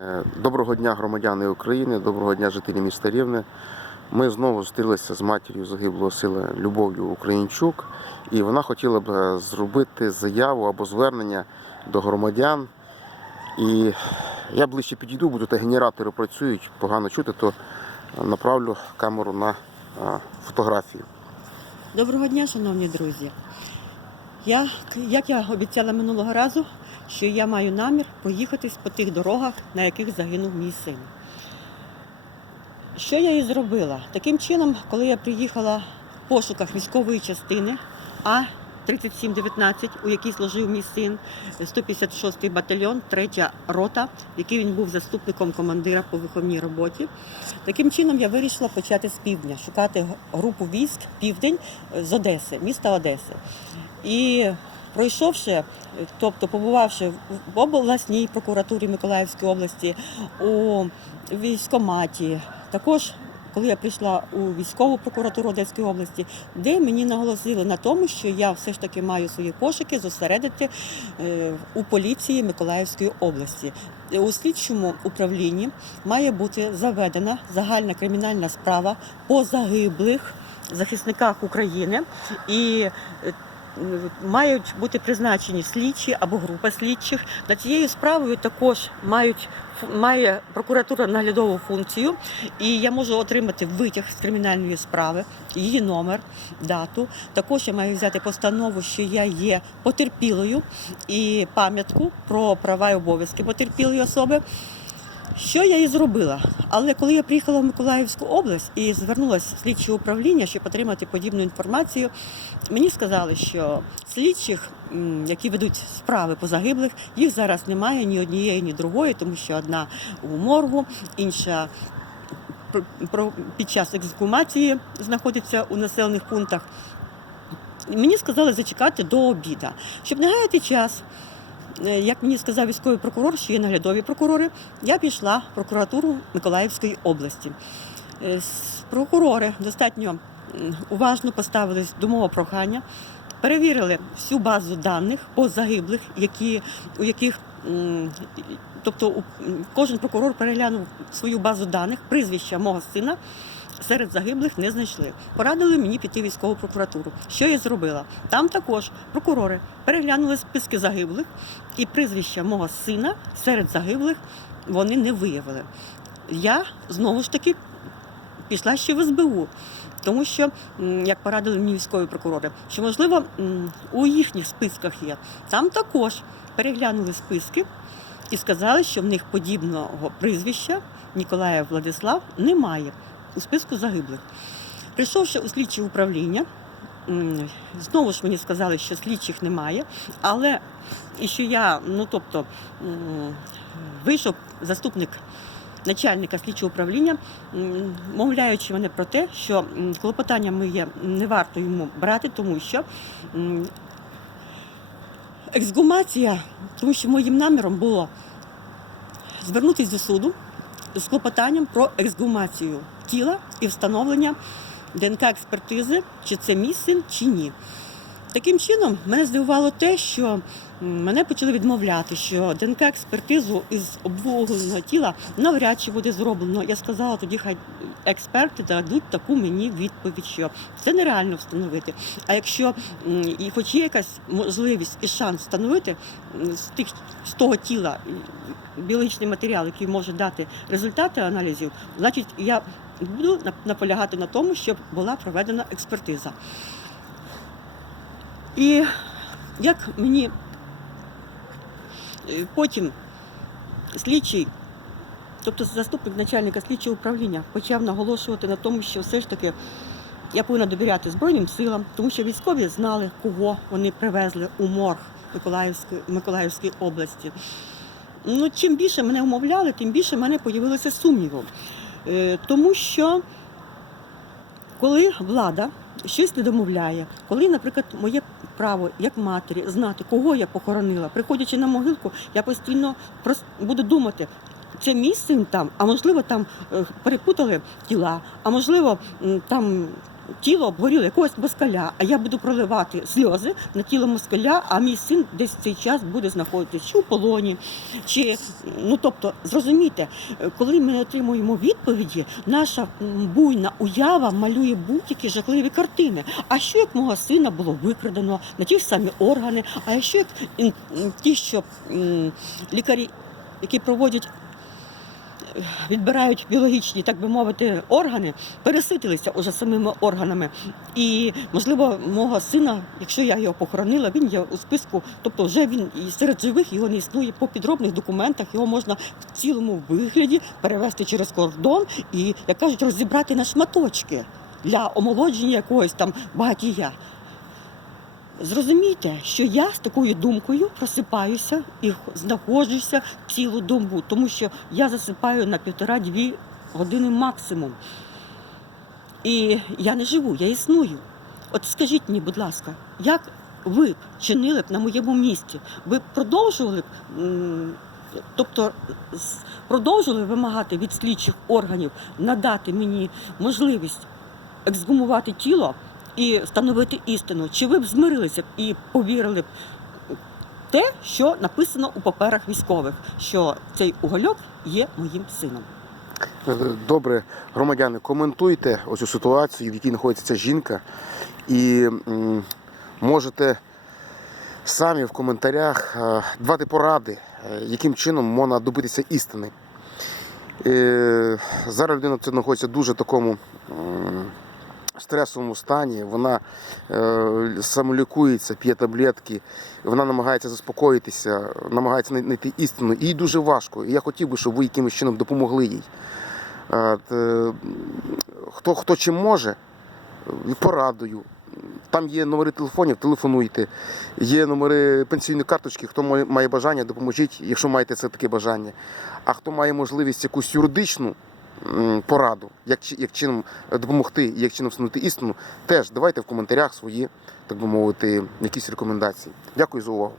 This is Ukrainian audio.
Е, Доброго дня, громадяни України, доброго дня, жителі міста Рівне. Ми знову зустрілися з матір'ю загиблого сила Любов'ю Українчук, і вона хотіла б е, зробити заяву або звернення до громадян. І я ближче підійду, бо тут генератори працюють, погано чути, то направлю камеру на е, фотографію. Доброго дня, шановні друзі. Я, як я обіцяла минулого разу, що я маю намір поїхатись по тих дорогах, на яких загинув мій син. Що я і зробила? Таким чином, коли я приїхала в пошуках військової частини А 3719, у якій служив мій син, 156-й батальйон, 3 рота, в якій він був заступником командира по виховній роботі. Таким чином я вирішила почати з півдня, шукати групу військ південь з Одеси, міста Одеси. І пройшовши, тобто побувавши в обласній прокуратурі Миколаївської області, у військоматі, також коли я прийшла у військову прокуратуру Одеської області, де мені наголосили на тому, що я все ж таки маю свої пошуки зосередити е, у поліції Миколаївської області. У слідчому управлінні має бути заведена загальна кримінальна справа по загиблих захисниках України і е, мають бути призначені слідчі або група слідчих. Над цією справою також мають має прокуратура наглядову функцію, і я можу отримати витяг з кримінальної справи, її номер, дату. Також я маю взяти постанову, що я є потерпілою і пам'ятку про права і обов'язки потерпілої особи. Що я і зробила? Але коли я приїхала в Миколаївську область і звернулася в слідче управління, щоб отримати подібну інформацію, мені сказали, що слідчих, які ведуть справи по загиблих, їх зараз немає ні однієї, ні другої, тому що одна у моргу, інша під час ексгумації знаходиться у населених пунктах. Мені сказали зачекати до обіда, щоб не гаяти час. Е, Як мені сказав військовий прокурор, що є наглядові прокурори, я пішла в прокуратуру Миколаївської області. Е, Прокурори достатньо уважно поставились до мого прохання, перевірили всю базу даних по загиблих, які, у яких тобто кожен прокурор переглянув свою базу даних, прізвища мого сина. Серед загиблих не знайшли. Порадили мені піти в військову прокуратуру. Що я зробила? Там також прокурори переглянули списки загиблих, і прізвища мого сина серед загиблих вони не виявили. Я знову ж таки пішла ще в СБУ, тому що, як порадили мені військові прокурори, що можливо у їхніх списках є. Там також переглянули списки і сказали, що в них подібного прізвища Ніколаєв Владислав немає у списку загиблих. Прийшовши у слідче управління, знову ж мені сказали, що слідчих немає, але і що я, ну тобто, вийшов заступник начальника слідчого управління, мовляючи мене про те, що клопотання моє не варто йому брати, тому що ексгумація, тому що моїм наміром було звернутися до суду з клопотанням про ексгумацію тіла і встановлення ДНК експертизи, чи це мій син, чи ні. Таким чином, мене здивувало те, що мене почали відмовляти, що ДНК експертизу із обвугленого тіла навряд чи буде зроблено. Я сказала, тоді хай експерти дадуть таку мені відповідь, що це нереально встановити. А якщо і хоч є якась можливість і шанс встановити з тих з того тіла біологічний матеріал, який може дати результати аналізів, значить я буду нап- наполягати на тому, щоб була проведена експертиза. І як мені е, потім слідчий, тобто заступник начальника слідчого управління, почав наголошувати на тому, що все ж таки я повинна довіряти Збройним силам, тому що військові знали, кого вони привезли у морг Миколаївської, Миколаївської області. Ну, чим більше мене умовляли, тим більше в мене з'явилося сумніву. Е, Тому що коли влада щось не домовляє, коли, наприклад, моє право як матері знати, кого я похоронила, приходячи на могилку, я постійно буду думати. Це мій син там, а можливо, там е, перепутали тіла, а можливо, там тіло обгоріло якогось москаля, а я буду проливати сльози на тіло москаля, а мій син десь в цей час буде знаходитися чи у полоні, чи ну тобто, зрозумійте, коли ми отримуємо відповіді, наша буйна уява малює будь-які жахливі картини. А що як мого сина було викрадено на ті ж самі органи? А якщо як ті, що лікарі, які проводять відбирають біологічні, так би мовити, органи, переситилися уже самими органами. І, можливо, мого сина, якщо я його похоронила, він є у списку, тобто вже він серед живих його не існує по підробних документах, його можна в цілому вигляді перевести через кордон і, як кажуть, розібрати на шматочки для омолодження якогось там багатія. Зрозумійте, що я з такою думкою просипаюся і знаходжуся цілу добу, тому що я засипаю на півтора-дві години максимум. І я не живу, я існую. От скажіть мені, будь ласка, як ви б чинили б на моєму місці? Ви б продовжували б, тобто продовжували вимагати від слідчих органів надати мені можливість ексгумувати тіло і встановити істину? Чи ви б змирилися б і повірили б те, що написано у паперах військових, що цей угольок є моїм сином? Е, Добре, громадяни, коментуйте ось цю ситуацію, в якій знаходиться ця жінка, і можете самі в коментарях е, давати поради, е, яким чином можна добитися істини. Зараз людина це знаходиться дуже такому стресовому стані. Вона е, самолікується, п'є таблетки, вона намагається заспокоїтися, намагається знайти істину. І їй дуже важко. І я хотів би, щоб ви якимось чином допомогли їй. Е, т- Хто, хто чим може, е, порадою. Там є номери телефонів, телефонуйте. Є номери пенсійної карточки. Хто має- бажання, допоможіть, якщо маєте це таке бажання. А хто має можливість якусь юридичну пораду, як, як чином допомогти, як чином встановити істину, теж давайте в коментарях свої, так би мовити, якісь рекомендації. Дякую за увагу.